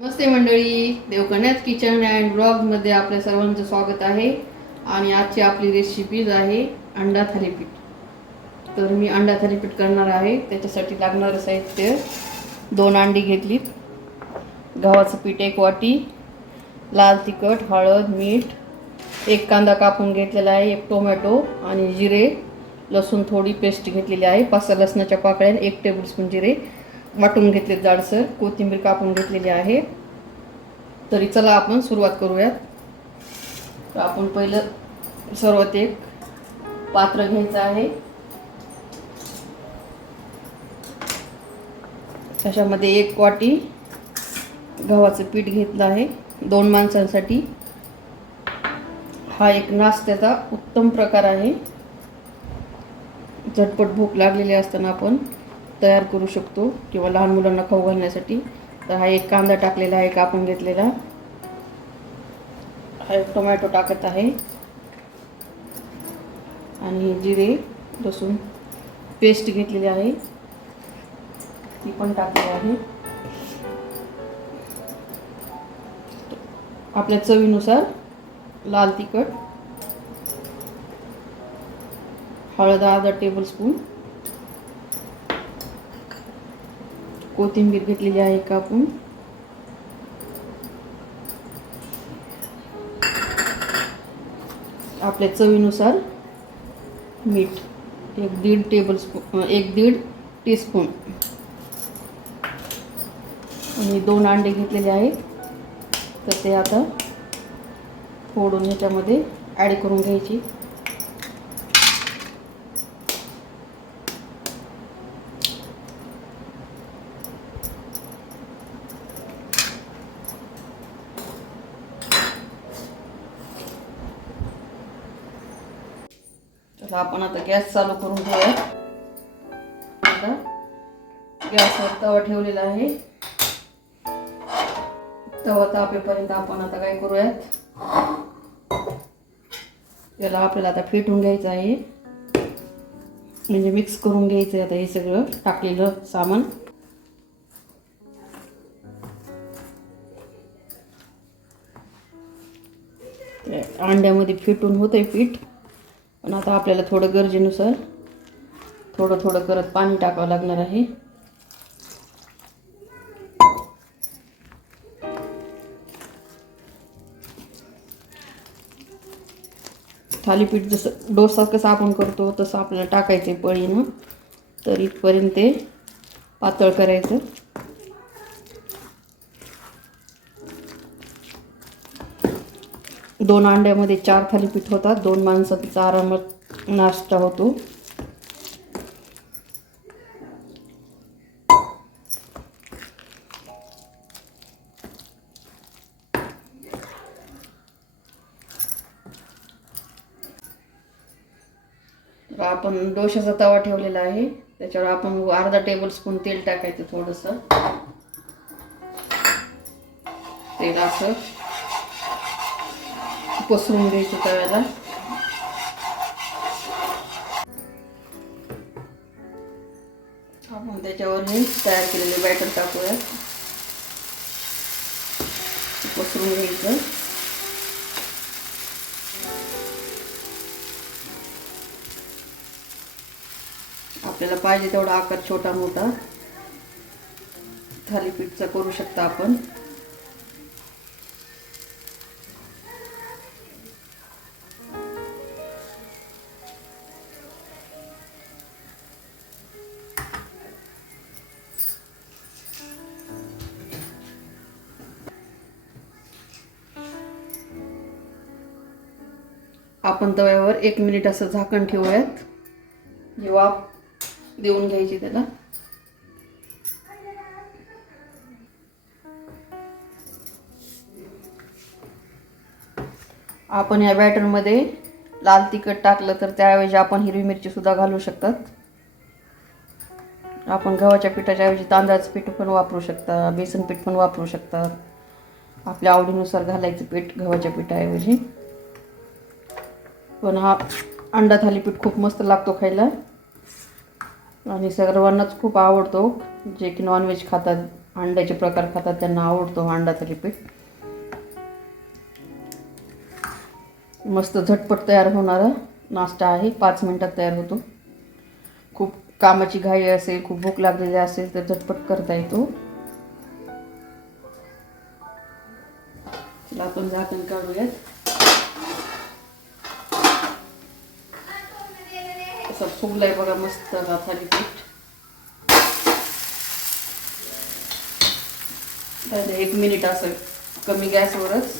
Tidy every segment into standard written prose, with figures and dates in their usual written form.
नमस्ते मंडळी, देवकन्याच kitchen and ब्लॉगमध्ये आपल्या सर्वांचं स्वागत आहे. आणि आजची आपली रेसिपीज आहे अंडा थालीपीठ. तर मी अंडा थालीपीठ करणार आहे. त्याच्यासाठी लागणारं साहित्य: 2 अंडी घेतलीत, गव्हाचं पीठ 1 वाटी, लाल तिखट, हळद, मीठ, 1 कांदा कापून घेतलेला आहे, 1 टोमॅटो आणि जिरे लसूण थोडी पेस्ट घेतलेली आहे, 5 लसणाच्या पाकळ्या, 1 टेबलस्पून जिरे वाटून घेतले जाडसर, कोथिंबीर कापून घेतलेली आहे. तरी चला आपण सुरुवात करूयात. तर आपण पहिलं सर्वात एक पात्र घ्यायचं आहे. त्याच्यामध्ये 1 वाटी गव्हाचं पीठ घेतलं आहे 2 माणसांसाठी. हा एक नाश्त्याचा उत्तम प्रकार आहे. झटपट भूक लागलेली असताना आपण तयार करू शकतो किंवा लहान मुलांना खाऊ घालण्यासाठी. तर हा 1 कांदा टाकलेला आहे कापून घेतलेला. हा 1 टोमॅटो टाकत आहे आणि जिरे लसूण पेस्ट घेतलेली आहे ती पण टाकली आहे. आपल्या चवीनुसार लाल तिखट, हळद अर्धा टेबलस्पून, कोथिंबीर घेतलेली आहे कापून, आपल्या चवीनुसार मीठ 1.5 टीस्पून आणि 2 अंडे घेतलेले आहेत. तर ते आता फोडून ह्याच्यामध्ये ॲड करून घ्यायची. तर आपण आता गॅस चालू करून घेऊया. आता गॅसवर तवा ठेवलेला आहे. तवा तापेपर्यंत आपण आता काय करूयात, याला आपल्याला आता फेटून घ्यायचं आहे, म्हणजे मिक्स करून घ्यायचं आहे आता हे सगळं टाकलेलं सामान. अंड्यामध्ये फेटून होतंय पीठ, पण आता आपल्याला थोडं गरजेनुसार थोडं थोडं करत पाणी टाकावं लागणार आहे. थालीपीठ जसं डोसा कसा आपण करतो तसं आपल्याला टाकायचे पळीनं. तर इथपर्यंत ते पातळ करायचं. दोन अंड्यामध्ये 4 थालीपीठ होतात. 2 माणसांचा आरामात नाश्ता होतो. आपण डोशाचा तवा ठेवलेला आहे, त्याच्यावर आपण अर्धा टेबलस्पून तेल टाकायचं. थोडंसं तेल असं पसरून घ्यायचं तव्याला. आपण त्याच्यावर हे तयार केलेले बॅटर टाकूया, पसरून घ्यायचं. आपल्याला पाहिजे तेवढा आकार छोटा मोठा थालीपीठचा करू शकता आपण. आपण तव्यावर 1 मिनिट असं झाकण ठेवूयात, वाफ देऊन घ्यायची त्याला. आपण या बॅटरमध्ये लाल तिखट टाकलं तर त्याऐवजी आपण हिरवी मिरची सुद्धा घालू शकतात. आपण गव्हाच्या पिठाच्या ऐवजी तांदळाचं पीठ पण वापरू शकता, बेसन पीठ पण वापरू शकतात. आपल्या आवडीनुसार घालायचं पीठ गव्हाच्या पिठाऐवजी. पण हा अंडा थालीपीठ खूप मस्त लागतो खायला आणि सर्वांनाच खूप आवडतो, जे की नॉनव्हेज खातात. अंड्याचे प्रकार खातात त्यांना आवडतो अंडा थालीपीठ. मस्त झटपट तयार होणारा नाश्ता आहे. 5 मिनिटात तयार होतो. खूप कामाची घाई असेल, खूप भूक लागलेली असेल तर झटपट करता येतो. चला आपण झाकण काढूयात. असं फुगलंय बघा मस्त थालीपीठ. 1 मिनिट असं कमी गॅसवरच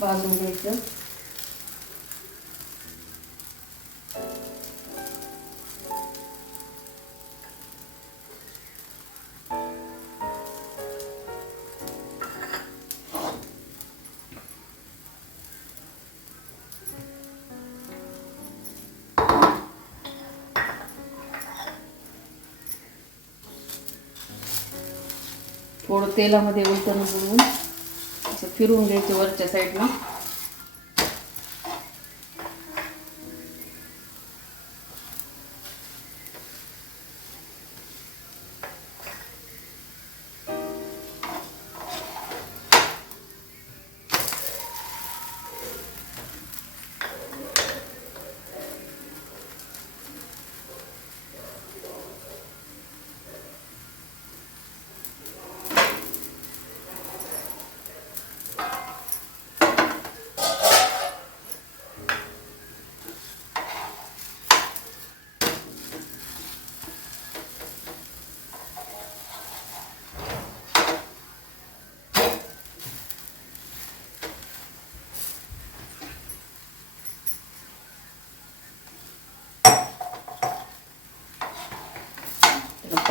भाजून घ्यायचं. थोडं तेलामध्ये उलटून बुडवून असं फिरवून घ्यायचं वरच्या साईडला.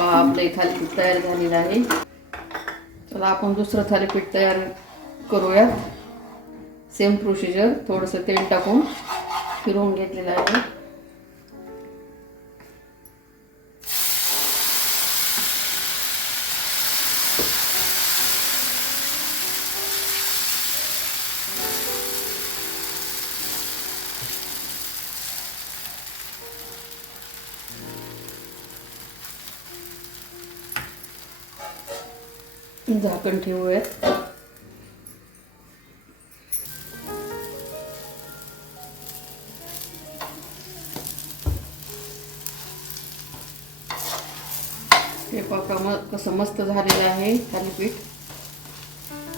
आपलं थालीपीठ तयार झालेलं आहे. चला आपण दुसरं थालीपीठ तयार करूयात. Same procedure. थोडंसं तेल टाकून फिरवून घेतलेलं आहे. झाकण ठेवूयात. हे बघा कसं मस्त झालेलं आहे थालीपीठ.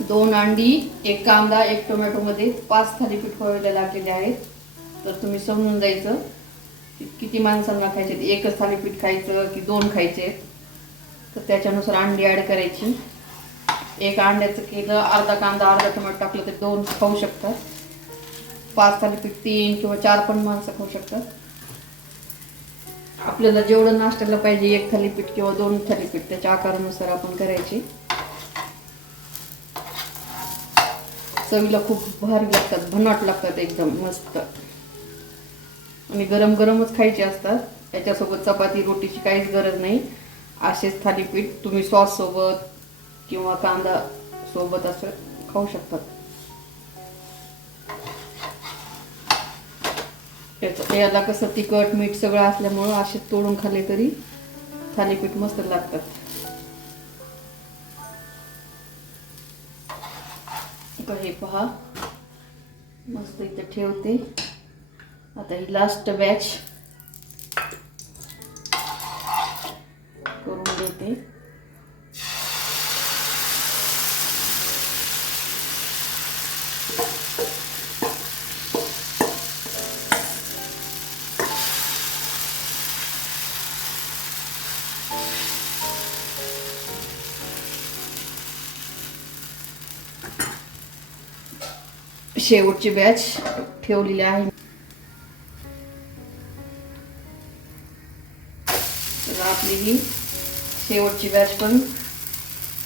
2 अंडी, 1 कांदा, 1 टोमॅटो मध्ये 5 थालीपीठ व्हायला लागलेले आहेत. तर तुम्ही समजून जायचं किती माणसांना खायचे. एकच थालीपीठ खायचं की 2 खायचे तर त्याच्यानुसार अंडी ॲड करायची. 1 अंड्याचं केलं, अर्धा कांदा अर्धा टोमॅटो टाकलं तर 2 खाऊ शकतात. 5 थालीपीठ 3 किंवा 4 पण माणसं खाऊ शकतात. आपल्याला जेवढं नाश्त्याला पाहिजे 1 थालीपीठ किंवा 2 थालीपीठ त्याच्या आकारानुसार आपण करायचे. चवीला खूप भारी लागतात, भन्नाट लागतात एकदम मस्त. आणि गरम गरमच खायचे असतात. त्याच्यासोबत चपाती रोटीची काहीच गरज नाही. असेच थालीपीठ तुम्ही सॉस सोबत किंवा कांदा सोबत असं खाऊ शकतात. याला कसं तिखट मीठ सगळं असल्यामुळं असे तोडून खाल्ले तरी थालीपीठ मस्त लागतात. हे पहा मस्त इथं ठेवते. आता ही लास्ट बॅच करून देते. शेवटची बॅच ठेवलेली आहे. आपली ही शेवटची बॅच पण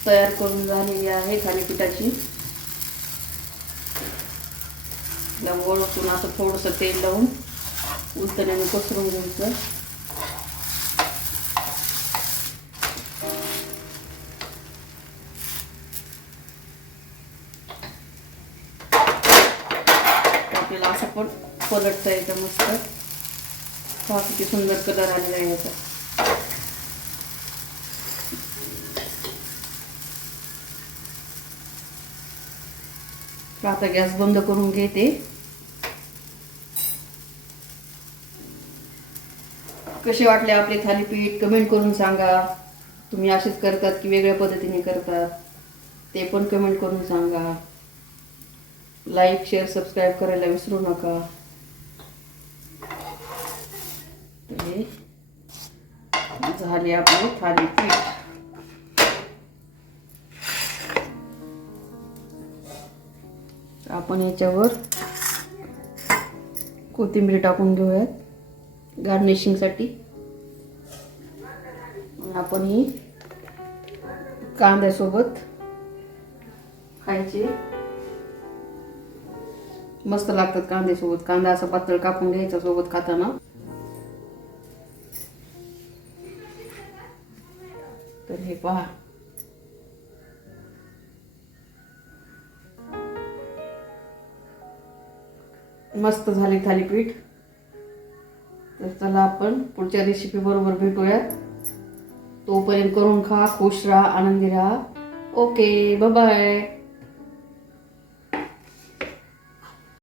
तयार करून झालेली आहे थालीपीठाची. वळून असं थोडंसं तेल लावून उलटण्याने पसरून घ्यायचं. आपल्याला असं पण पलटता येतं मस्त. हा किती सुंदर कलर आलेला आहे याचा. आता गॅस बंद करून घेते. कसे वाटले आपले थालीपीठ कमेंट करून सांगा. तुम्ही असेच करतात की वेगळ्या पद्धतीने करतात ते पण कमेंट करून सांगा. लाईक शेअर सबस्क्राईब करायला विसरू नका. हे झाले आपले थालीपीठ. आपण याच्यावर कोथिंबीर टाकून घेऊयात गार्निशिंगसाठी. आपण ही कांद्यासोबत खायचे. मस्त लागतात कांद्यासोबत. कांदा असा पातळ कापून घ्यायचा सोबत खाताना. तर हे पहा, मस्त झाले थालीपीठ. तर चला आपण पुढच्या रेसिपी बरोबर भेटूयात. तोपर्यंत करून खा, खुश राहा, आनंदी राहा. Okay, bye bye.